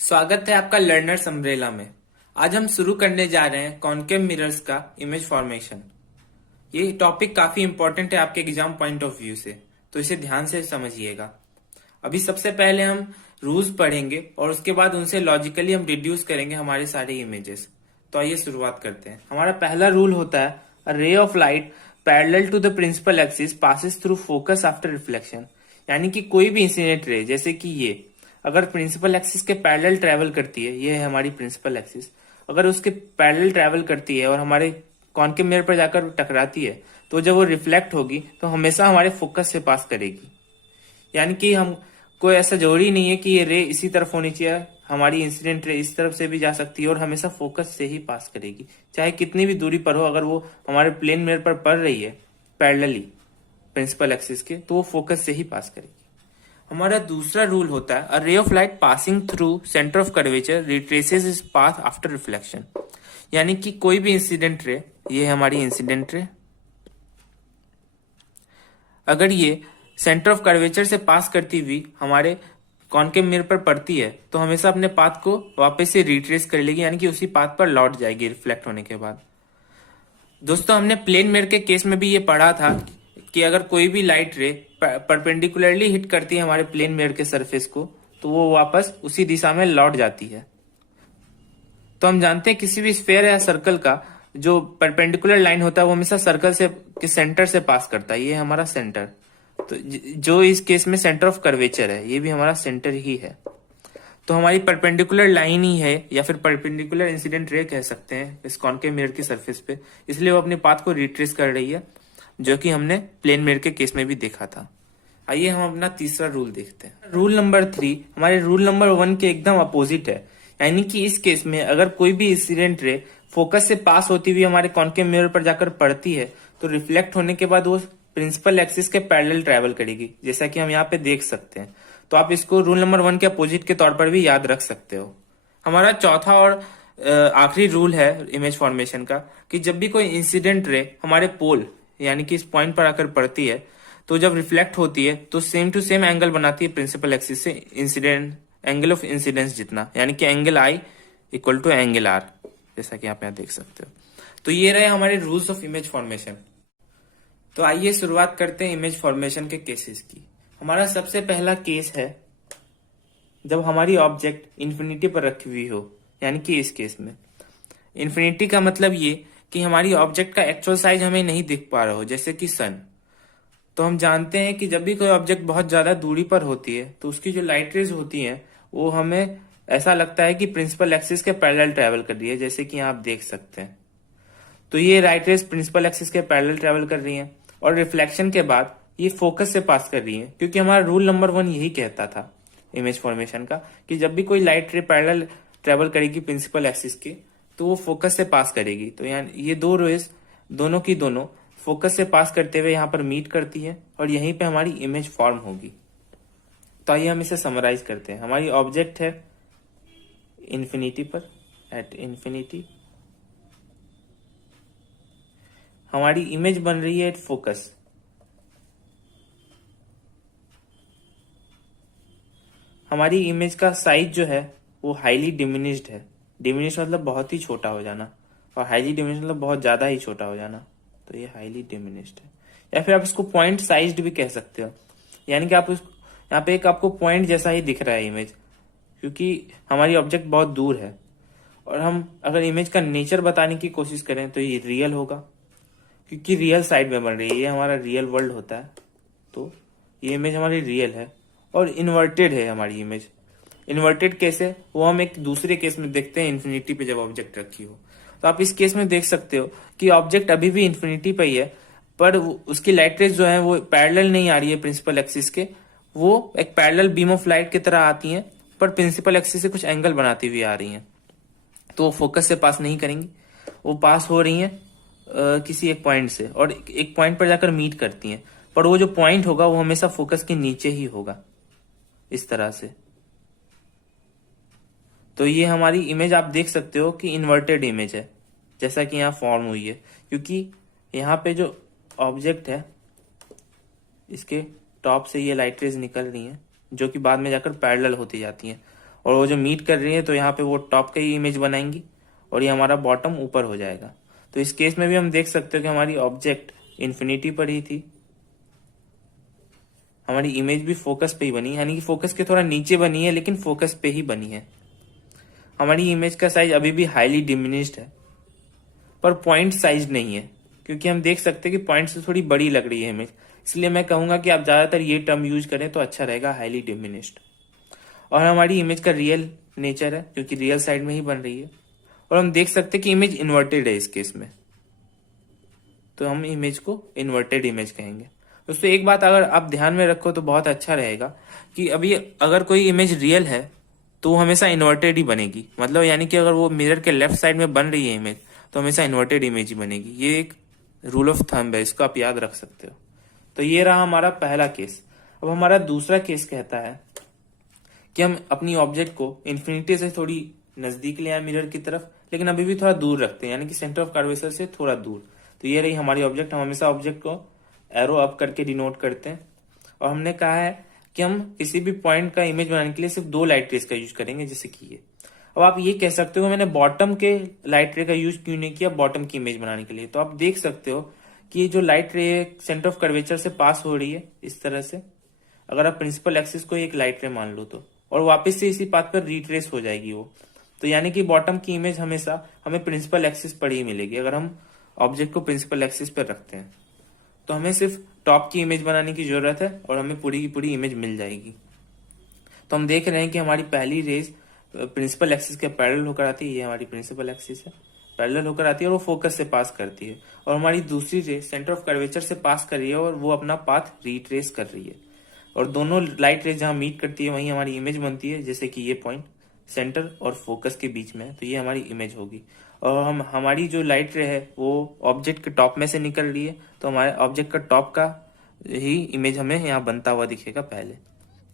स्वागत है आपका लर्नर्स अम्ब्रेला में। आज हम शुरू करने जा रहे हैं कॉनकेव मिरर्स का इमेज फॉर्मेशन। ये टॉपिक काफी इंपॉर्टेंट है आपके एग्जाम पॉइंट ऑफ व्यू से, तो इसे ध्यान से समझिएगा। अभी सबसे पहले हम रूल्स पढ़ेंगे और उसके बाद उनसे लॉजिकली हम डिड्यूस करेंगे हमारे सारे इमेजेस। तो आइए शुरुआत करते हैं। हमारा पहला रूल होता है a ray of light parallel to the principal axis passes through focus after reflection. यानी कि कोई भी इंसिडेंट रे, जैसे कि ये अगर प्रिंसिपल एक्सिस के पैरेलल ट्रेवल करती है, ये है हमारी प्रिंसिपल एक्सिस, अगर उसके पैरेलल ट्रेवल करती है और हमारे कॉनकेव मिरर पर जाकर टकराती है, तो जब वो रिफ्लेक्ट होगी तो हमेशा हमारे फोकस से पास करेगी। यानी कि हम कोई ऐसा जरूरी नहीं है कि ये रे इसी तरफ होनी चाहिए, हमारी इंसिडेंट रे इस तरफ से भी जा सकती है और हमेशा फोकस से ही पास करेगी, चाहे कितनी भी दूरी पर हो। अगर वो हमारे प्लेन मिरर पर पड़ रही है पैरेलली प्रिंसिपल एक्सिस के, तो वो फोकस से ही पास करेगी। हमारा दूसरा रूल होता है a ray of light passing through centre of curvature retraces its path after reflection. यानी कि कोई भी इंसिडेंट रे, ये है हमारी इंसिडेंट रे, अगर ये सेंटर ऑफ कर्वेचर से पास करती हुई हमारे कॉनकेव मिरर पर पड़ती है, तो हमेशा अपने पाथ को वापस से रिट्रेस कर लेगी, यानी कि उसी पाथ पर लौट जाएगी रिफ्लेक्ट होने के बाद। दोस्तों, हमने प्लेन मिरर के केस में भी ये पढ़ा था कि अगर कोई भी लाइट रे परपेंडिकुलरली हिट करती है हमारे प्लेन मिरर के सरफेस को, तो वो वापस उसी दिशा में लौट जाती है। तो हम जानते हैं किसी भी स्फेयर या सर्कल का जो परपेंडिकुलर लाइन होता है वो हमेशा सर्कल से के सेंटर से पास करता है। ये हमारा सेंटर, तो जो इस केस में सेंटर ऑफ कर्वेचर है, ये भी हमारा सेंटर ही है। तो हमारी परपेंडिकुलर लाइन ही है, या फिर परपेंडिकुलर इंसिडेंट रे कह सकते हैं इस कॉनकेव मिरर की सरफेस पे, इसलिए वो अपने पाथ को रिट्रेस कर रही है, जो कि हमने प्लेन मिरर के केस में भी देखा था। आइए हम अपना तीसरा रूल देखते हैं। रूल नंबर 3 हमारे रूल नंबर 1 के एकदम अपोजिट है। यानी कि इस केस में अगर कोई भी इंसिडेंट रे फोकस से पास होती हुई हमारे कॉनकेव मिरर पर जाकर पड़ती है, तो रिफ्लेक्ट होने के बाद वो प्रिंसिपल एक्सिस के पैरेलल ट्रेवल करेगी, जैसा कि हम यहाँ पे देख सकते हैं। तो आप इसको रूल नंबर 1 के अपोजिट के तौर पर भी याद रख सकते हो। हमारा चौथा और आखिरी रूल है इमेज फॉर्मेशन का कि जब भी कोई इंसिडेंट रे हमारे पोल यानी कि इस पॉइंट पर आकर पड़ती है, तो जब रिफ्लेक्ट होती है तो सेम टू सेम एंगल बनाती है प्रिंसिपल एक्सिस से, इंसिडेंट एंगल ऑफ इंसिडेंस जितना, यानी कि angle i equal to angle r, जैसा कि आप यहाँ देख सकते हो। तो ये रहे हमारे रूल्स ऑफ इमेज फॉर्मेशन। तो आइए शुरुआत करते हैं इमेज फॉर्मेशन के केसेस की। हमारा सबसे पहला केस है जब हमारी ऑब्जेक्ट इन्फिनिटी पर रखी हुई हो, यानी कि इस केस में इन्फिनिटी का मतलब ये कि हमारी ऑब्जेक्ट का एक्चुअल साइज हमें नहीं दिख पा रहा हो, जैसे कि सन। तो हम जानते हैं कि जब भी कोई ऑब्जेक्ट बहुत ज्यादा दूरी पर होती है, तो उसकी जो लाइट रेज होती हैं वो हमें ऐसा लगता है कि प्रिंसिपल एक्सिस के पैरेलल ट्रेवल कर रही है, जैसे कि आप देख सकते हैं। तो ये लाइट रेज प्रिंसिपल एक्सिस के पैरेलल ट्रेवल कर रही हैं और रिफ्लेक्शन के बाद ये फोकस से पास कर रही है, क्योंकि हमारा रूल नंबर 1 यही कहता था इमेज फॉर्मेशन का कि जब भी कोई लाइट रे पैरेलल ट्रेवल करेगी प्रिंसिपल एक्सिस के, तो वो फोकस से पास करेगी। तो यानी ये दो रेज दोनों की दोनों फोकस से पास करते हुए यहाँ पर मीट करती है और यहीं पे हमारी इमेज फॉर्म होगी। तो आइए हम इसे समराइज करते हैं। हमारी ऑब्जेक्ट है इन्फिनिटी पर, एट इन्फिनिटी हमारी इमेज बन रही है एट फोकस। हमारी इमेज का साइज जो है वो हाईली डिमिनिश्ड है। डिमिनिश मतलब बहुत ही छोटा हो जाना, और हाईली डिमिनिश मतलब बहुत ज्यादा ही छोटा हो जाना। तो ये हाईली डिमिनिश्ड है, या फिर आप इसको पॉइंट साइज्ड भी कह सकते हो। यानी कि आप यहाँ पे एक आपको पॉइंट जैसा ही दिख रहा है इमेज, क्योंकि हमारी ऑब्जेक्ट बहुत दूर है। और हम अगर इमेज का नेचर बताने की कोशिश करें तो ये रियल होगा, क्योंकि रियल साइड में बन रही है, ये हमारा रियल वर्ल्ड होता है। तो ये इमेज हमारी रियल है। और इन्वर्टेड है हमारी इमेज। इन्वर्टेड कैसे, वो हम एक दूसरे केस में देखते हैं, इन्फिनिटी पे जब ऑब्जेक्ट रखी हो। तो आप इस केस में देख सकते हो कि ऑब्जेक्ट अभी भी इन्फिनिटी पे ही है, पर उसकी लाइट रेज जो है वो पैरेलल नहीं आ रही है प्रिंसिपल एक्सिस के, वो एक पैरेलल बीम ऑफ लाइट की तरह आती है, पर प्रिंसिपल एक्सिस से कुछ एंगल बनाती हुई आ रही है। तो वो फोकस से पास नहीं करेंगी, वो पास हो रही है किसी एक पॉइंट से, और एक पॉइंट पर जाकर मीट करती हैं। पर वो जो पॉइंट होगा वो हमेशा फोकस के नीचे ही होगा, इस तरह से। तो ये हमारी इमेज आप देख सकते हो कि इन्वर्टेड इमेज है, जैसा कि यहाँ फॉर्म हुई है, क्योंकि यहाँ पे जो ऑब्जेक्ट है इसके टॉप से ये लाइट रेज निकल रही हैं, जो कि बाद में जाकर पैरेलल होती जाती हैं, और वो जो मीट कर रही है तो यहाँ पे वो टॉप का ही इमेज बनाएंगी और ये हमारा बॉटम ऊपर हो जाएगा। तो इस केस में भी हम देख सकते हो कि हमारी ऑब्जेक्ट इन्फिनिटी पर ही थी, हमारी इमेज भी फोकस पे ही बनी, यानी कि फोकस के थोड़ा नीचे बनी है लेकिन फोकस पे ही बनी है। हमारी इमेज का साइज अभी भी हाईली डिमिनिश्ड है, पर पॉइंट साइज नहीं है, क्योंकि हम देख सकते हैं कि पॉइंट से थोड़ी बड़ी लग रही है इमेज। इसलिए मैं कहूंगा कि आप ज्यादातर ये टर्म यूज करें तो अच्छा रहेगा, हाईली डिमिनिश्ड। और हमारी इमेज का रियल नेचर है, क्योंकि रियल साइड में ही बन रही है। और हम देख सकते हैं कि इमेज इन्वर्टेड है इस केस में, तो हम इमेज को इन्वर्टेड इमेज कहेंगे। दोस्तों एक बात अगर आप ध्यान में रखो तो बहुत अच्छा रहेगा कि अभी अगर कोई इमेज रियल है तो वो हमेशा इन्वर्टेड ही बनेगी, मतलब यानी कि अगर वो मिरर के लेफ्ट साइड में बन रही है इमेज तो हमेशा इन्वर्टेड इमेज ही बनेगी। ये एक रूल ऑफ थंब है, इसको आप याद रख सकते हो। तो ये रहा हमारा पहला केस। अब हमारा दूसरा केस कहता है कि हम अपनी ऑब्जेक्ट को इन्फिनिटी से थोड़ी नजदीक ले आए मिरर की तरफ, लेकिन अभी भी थोड़ा दूर रखते हैं, यानी कि सेंटर ऑफ कर्वेचर से थोड़ा दूर। तो ये रही हमारी ऑब्जेक्ट। हम हमेशा ऑब्जेक्ट को एरो अप करके डिनोट करते हैं। और हमने कहा है कि हम किसी भी पॉइंट का इमेज बनाने के लिए सिर्फ 2 लाइट रेज का यूज करेंगे, जैसे कि ये। अब आप ये कह सकते हो मैंने बॉटम के लाइट रे का यूज क्यों नहीं किया बॉटम की इमेज बनाने के लिए। तो आप देख सकते हो कि ये जो लाइट रे सेंटर ऑफ कर्वेचर से पास हो रही है इस तरह से, अगर आप प्रिंसिपल एक्सिस को एक लाइट रे मान लो तो, और वापस से इसी पाथ पर रिट्रेस हो जाएगी वो। तो यानी कि बॉटम की इमेज हमेशा हमें प्रिंसिपल एक्सिस पर ही मिलेगी अगर हम ऑब्जेक्ट को प्रिंसिपल एक्सिस पर रखते हैं। तो हमें सिर्फ टॉप की इमेज बनाने की जरूरत है और हमें पूरी की पूरी इमेज मिल जाएगी। तो हम देख रहे हैं कि हमारी पहली रेज प्रिंसिपल एक्सिस के पैरेलल होकर आती है, ये हमारी प्रिंसिपल एक्सिस है, पैरेलल होकर आती है और वो फोकस से पास करती है। और हमारी दूसरी रेज सेंटर ऑफ कर्वेचर से पास कर रही है और वो अपना पाथ रिट्रेस कर रही है। और दोनों लाइट रेज जहां मीट करती है वहीं हमारी इमेज बनती है, जैसे कि ये पॉइंट सेंटर और फोकस के बीच में है, तो ये हमारी इमेज होगी। और हमारी जो लाइट रे है वो ऑब्जेक्ट के टॉप में से निकल रही है, तो हमारे ऑब्जेक्ट का टॉप का ही इमेज हमें यहाँ बनता हुआ दिखेगा पहले।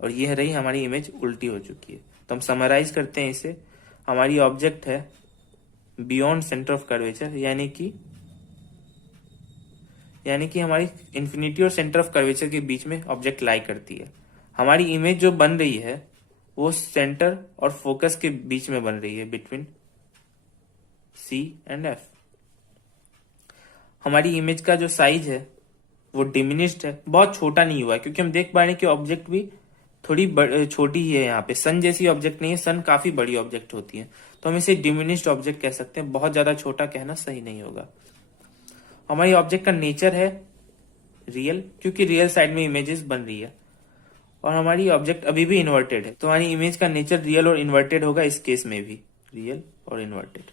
और ये रही हमारी इमेज उल्टी हो चुकी है। तो हम समराइज करते हैं इसे। हमारी ऑब्जेक्ट है बियॉन्ड सेंटर ऑफ कर्वेचर, यानी कि हमारी इन्फिनिटी और सेंटर ऑफ कर्वेचर के बीच में ऑब्जेक्ट लाई करती है। हमारी इमेज जो बन रही है वो सेंटर और फोकस के बीच में बन रही है, बिटवीन C एंड F। हमारी इमेज का जो साइज है वो डिमिनिश्ड है, बहुत छोटा नहीं हुआ है, क्योंकि हम देख पा रहे हैं कि ऑब्जेक्ट भी थोड़ी छोटी ही है। यहाँ पे सन जैसी ऑब्जेक्ट नहीं है, सन काफी बड़ी ऑब्जेक्ट होती है, तो हम इसे डिमिनिश्ड ऑब्जेक्ट कह सकते हैं। बहुत ज्यादा छोटा कहना सही नहीं होगा। हमारी ऑब्जेक्ट का नेचर है रियल, क्योंकि रियल साइड में इमेजेस बन रही है। और हमारी ऑब्जेक्ट अभी भी इन्वर्टेड है, तो हमारी इमेज का नेचर रियल और इन्वर्टेड होगा, इस केस में भी रियल और इन्वर्टेड।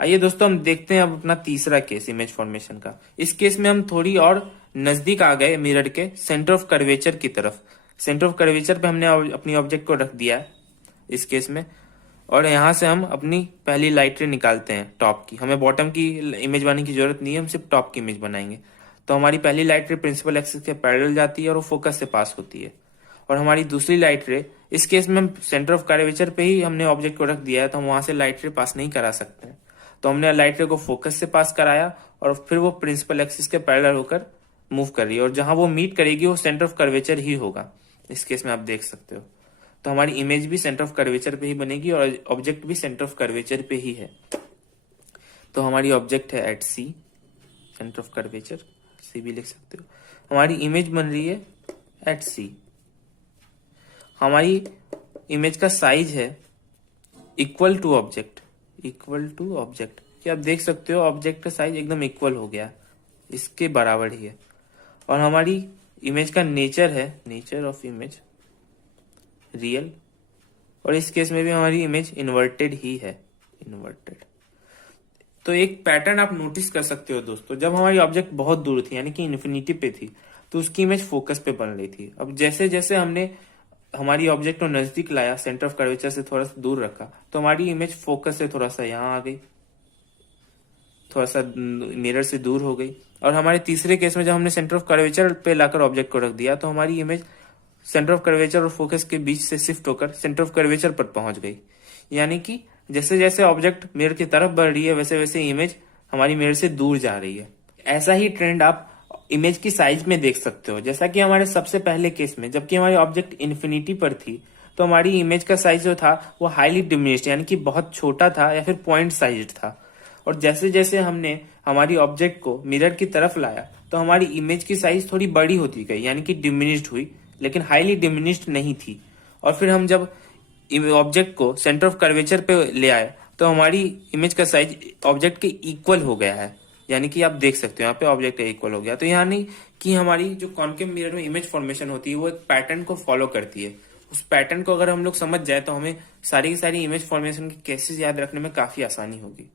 आइए दोस्तों हम देखते हैं अब अपना तीसरा केस इमेज फॉर्मेशन का। इस केस में हम थोड़ी और नजदीक आ गए मिरर के सेंटर ऑफ कर्वेचर की तरफ। सेंटर ऑफ कर्वेचर पे हमने अपनी ऑब्जेक्ट को रख दिया है इस केस में, और यहाँ से हम अपनी पहली लाइट रे निकालते हैं टॉप की। हमें बॉटम की इमेज बनाने की जरूरत नहीं है, हम सिर्फ टॉप की इमेज बनाएंगे। तो हमारी पहली लाइट रे प्रिंसिपल एक्सिस के पैरेलल जाती है और वो फोकस से पास होती है। और हमारी दूसरी लाइट रे, इस केस में हम सेंटर ऑफ कर्वेचर पे ही हमने ऑब्जेक्ट को रख दिया है, तो हम वहां से लाइट रे पास नहीं करा सकते हैं। तो हमने लाइट रे को फोकस से पास कराया और फिर वो प्रिंसिपल एक्सिस के पैरेलल होकर मूव कर रही है, और जहां वो मीट करेगी वो सेंटर ऑफ कर्वेचर ही होगा। इस केस में आप देख सकते हो। तो हमारी इमेज भी सेंटर ऑफ कर्वेचर पे ही बनेगी और ऑब्जेक्ट भी सेंटर ऑफ कर्वेचर पे ही है। तो हमारी ऑब्जेक्ट है at C, centre of curvature, C भी लिख सकते हो। हमारी इमेज बन रही है एट C। हमारी इमेज का साइज है इक्वल टू ऑब्जेक्ट, कि आप देख सकते हो ऑब्जेक्ट का साइज एकदम इक्वल हो गया, इसके बराबर ही है। और हमारी इमेज का नेचर है, नेचर ऑफ इमेज रियल, और इस केस में भी हमारी इमेज इन्वर्टेड ही है, इन्वर्टेड। तो एक पैटर्न आप नोटिस कर सकते हो दोस्तों, जब हमारी ऑब्जेक्ट बहुत दूर थी यानी कि इन्फिनिटी पे थी तो उसकी इमेज फोकस पे बन रही थी। अब जैसे जैसे हमने हमारी ऑब्जेक्ट को नजदीक लाया, सेंटर ऑफ कर्वेचर से थोड़ा सा दूर रखा, तो हमारी इमेज फोकस से थोड़ा सा यहाँ आ गई, थोड़ा सा मिरर से दूर हो गई। और हमारे तीसरे केस में जब हमने सेंटर ऑफ कर्वेचर पे लाकर ऑब्जेक्ट को रख दिया तो हमारी इमेज सेंटर ऑफ कर्वेचर और फोकस के बीच से शिफ्ट होकर सेंटर ऑफ कर्वेचर पर पहुंच गई। यानी कि जैसे जैसे ऑब्जेक्ट मिरर की तरफ बढ़ रही है वैसे वैसे इमेज हमारी मिरर से दूर जा रही है। ऐसा ही ट्रेंड आप इमेज की साइज में देख सकते हो, जैसा कि हमारे सबसे पहले केस में जबकि हमारी ऑब्जेक्ट इन्फिनिटी पर थी तो हमारी इमेज का साइज जो था वो हाईली डिमिनिश्ड यानी कि बहुत छोटा था या फिर पॉइंट साइज था। और जैसे जैसे हमने हमारी ऑब्जेक्ट को मिरर की तरफ लाया तो हमारी इमेज की साइज थोड़ी बड़ी होती गई यानी कि डिमिनिश्ड हुई, लेकिन हाईली डिमिनिश्ड नहीं थी। और फिर हम जब ऑब्जेक्ट को सेंटर ऑफ कर्वेचर पे ले आए तो हमारी इमेज का साइज ऑब्जेक्ट के इक्वल हो गया है, यानी कि आप देख सकते हो यहाँ पे ऑब्जेक्ट इक्वल हो गया। तो यानी कि हमारी जो कॉन्केव मिरर में इमेज फॉर्मेशन होती है वो एक पैटर्न को फॉलो करती है। उस पैटर्न को अगर हम लोग समझ जाए तो हमें सारी की सारी इमेज फॉर्मेशन के केसेस याद रखने में काफी आसानी होगी।